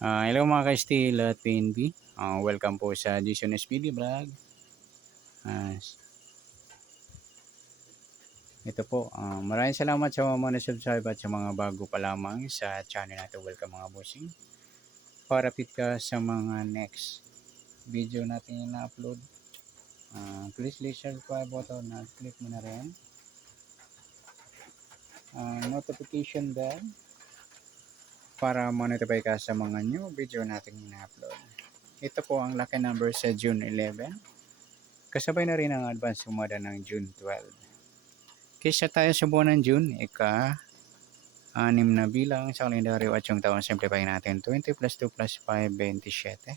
Hello mga ka-Steel at PNB. Welcome po sa Jason SPD Vlog. Ah, ito po, maraming salamat sa mga na-subscribe at sa mga bago pa lamang sa channel natin. Welcome mga bossing. Para fit ka sa mga next video natin na upload. Please share button at click mo na rin. Notification bell para ma-notify ka sa mga new video natin na upload. Ito po ang lucky number sa June 11. Kasabay na rin ang advance sumada ng June 12. Kaysa tayo sa buwan ng June, ika-6 na bilang sa kalendaryo at yung taon simplify natin. 20 plus 2 plus 5, 27.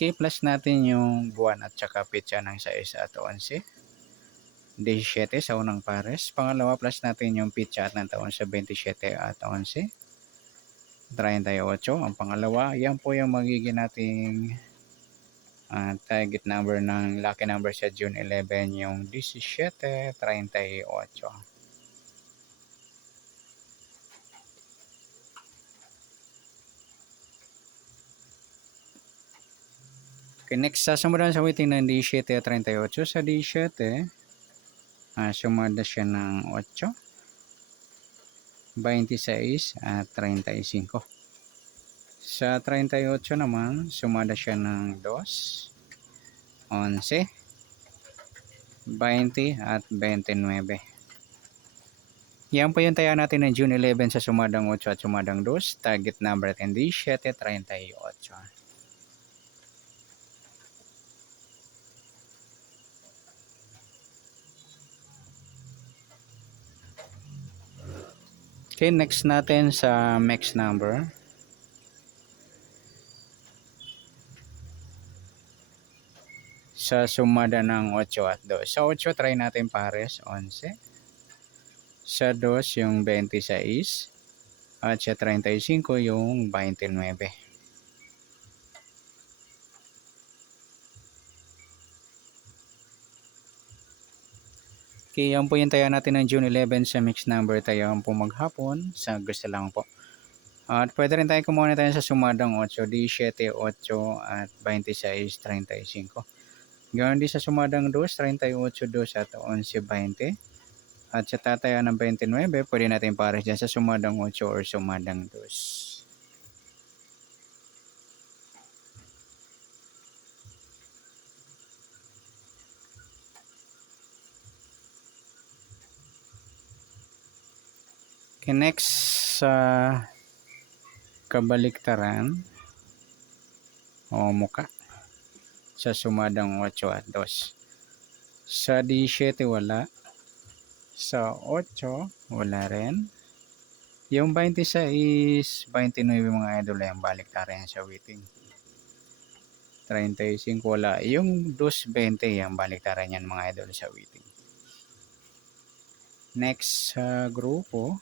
K-plus natin yung buwan at saka pitsa ng 6 at 11. 17 sa unang pares. Pangalawa plus natin yung pitsa at ng taon sa 27 at 11. 38 ang pangalawa. Yan po yung magiging nating target number ng lucky number sa June 11, yung 1738. Okay, next, sasumudan sa waiting ng 1738. Sa 17, sumada siya ng 8, 26 at 35. Sa 38 naman, sumada siya ng 2, 11, 20 at 29. Yan po yung taya natin ng June 11 sa sumadang 8 at sumadang 2. Target number natin 1738. Okay, next natin sa max number. Sa sumada ng 8 at 2. Sa 8, try natin pares, 11. Sa 2, yung 26. At sa 35, yung 29. Okay, yan po yung tayo natin ng June 11 sa mixed number. Tayo po maghapon. Sa gusto lang po. At pwede rin tayo kumuha tayo sa sumadang 8, 17, 8 at 26, 35. Ganoon din sa sumadang 2, 38, 2 at 11, 20. At sa tataya ng 29, pwede natin pares dyan sa sumadang 8 or sumadang 2. Okay, next sa kabaliktaran o muka sa sumadang 8 at 2. Sa 17 wala. Sa 8 wala rin. Yung 26, 29 mga idol yung baliktaran sa waiting. 35 wala. Yung 220 yung baliktaran yan mga idol sa waiting. Next sa grupo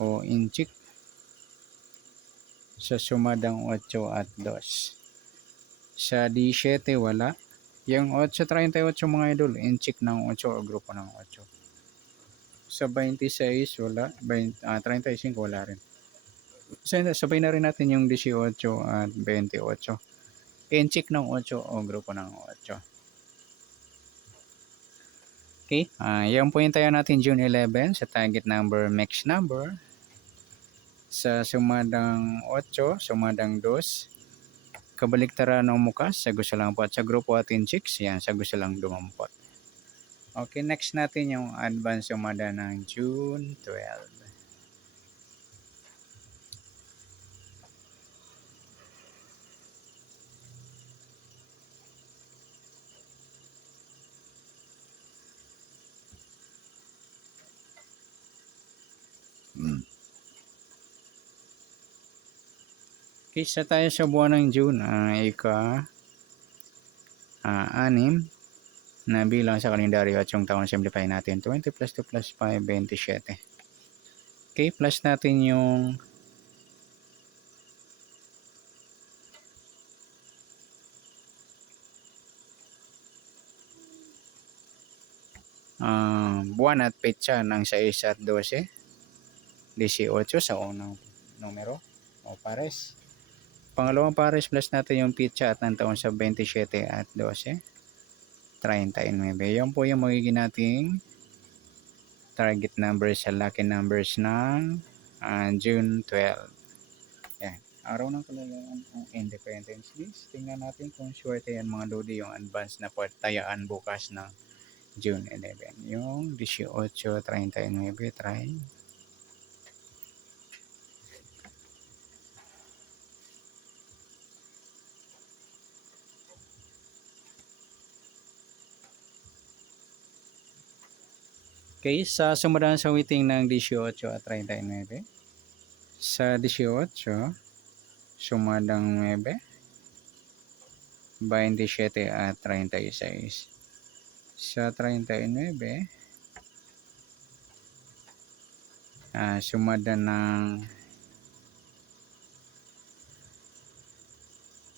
o inchik sa sumadang 8 at 2. Sa 17 wala. Yung 838 mga idol, inchik ng 8 o grupo ng 8. Sa 26 wala, 35 wala rin. So, sabay na rin natin yung 18 at 28. Inchik ng 8 o grupo ng 8. Okay, yan po yung tayo natin June 11 sa target number, max number. Sa sumadang 8, sumadang 2, kabaliktaran ng muka, sa gusto lang po. At sa grupo atin chicks, yan, sa gusto lang dumampot. Okay, next natin yung advance sumada ng June 12. Kisa tayo sa buwan ng June, ika-6 na bilang sa kalendaryo at yung taon simplify natin. 20 plus 2 plus 5, 27. Okay, plus natin yung buwan at petsa ng 6 at 12. 18 sa unang numero o pares. Pangalawang pares plus natin yung pitcha at ng taon sa 27 at 12. 39. Yan po yung magiging nating target numbers sa lucky numbers ng June 12. Yan. Araw ng kalayaan ng Independence Day. Tingnan natin kung swerte yan mga lodi yung advance na patayaan bukas ng June 11. Yung 18:39 try. Okay, sa sumunod sa waiting ng 18:39. Sa 18, sumadang 9, 27 at 36. Sa 39, sumada ng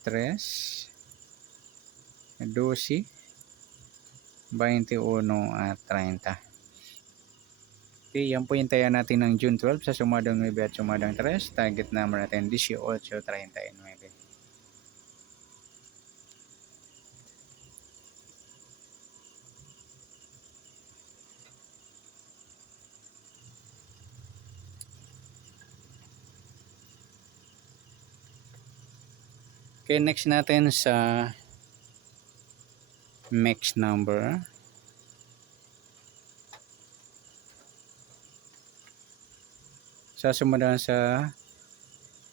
3, 12, 21 at 30. Okay, yan po yung taya natin ng June 12 sa sumadang 9 at sumadang 3. Target number natin 18:39. Okay, next natin sa mix number. Sa sumunod sa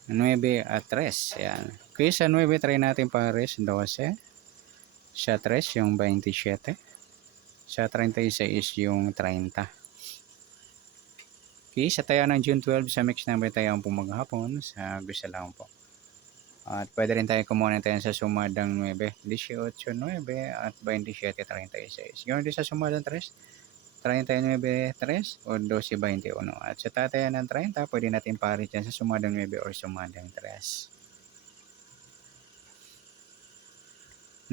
9 at 3. Yan. Okay, sa 9 try natin pares 12. Sa 3 yung 27. Sa 36 yung 30. Okay, sa taya ng June 12 sa mix number tayo ang pumaghapon sa gusto lang po. At pwede rin tayo kumuha tayo sa sumadang 9, 18, 9 at 27, 36. Yung din sa sumadang 3, 39, 3 o 12, 21. At sa tatayan ng 30, pwede natin pares dyan sa sumadang 9 or sumadang 3.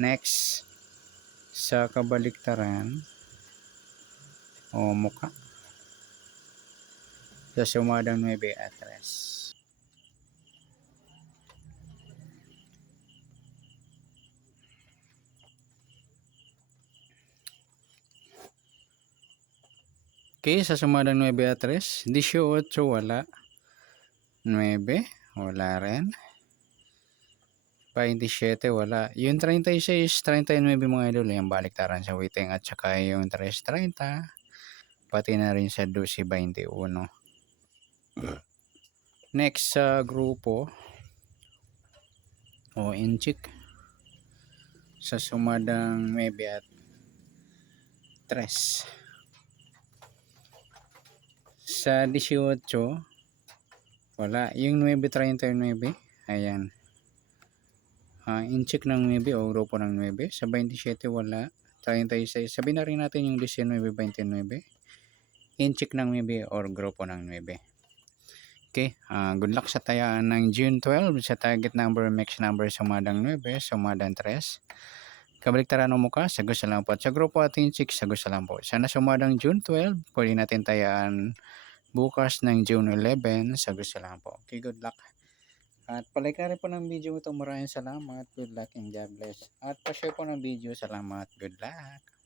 Next, sa kabaliktaran o muka sa sumadang 9 at 3. Okay, sa sumadang 9 at 3, 18 wala, 9 wala rin, 27 wala. Yung 36, 39 mga idol, yung baliktaran sa waiting at saka yung 3.30, pati na rin sa 12.21. Next sa grupo o inchik sa sumadang 9 at 3. Sa 18, wala. Yung 9.39, ayan. Incheck ng 9 o grupo ng 9. Sa 27 wala. 36. Sabihin na rin natin yung 19.29. Incheck ng 9 or grupo ng 9. Okay. Good luck sa tayaan ng June 12 sa target number, mix number, sumadang 9, sumadang 3. Kabaliktaran mo ka, sa gusto lang po. At sa grupo at incheck, sa gusto lang po. Sana sumadang June 12, pwede natin tayaan bukas ng June 11, sa gusto lang po. Okay, good luck. At palike na rin po ng video ito. Maraming salamat. Good luck and God bless. At pa-share po ng video. Salamat. Good luck.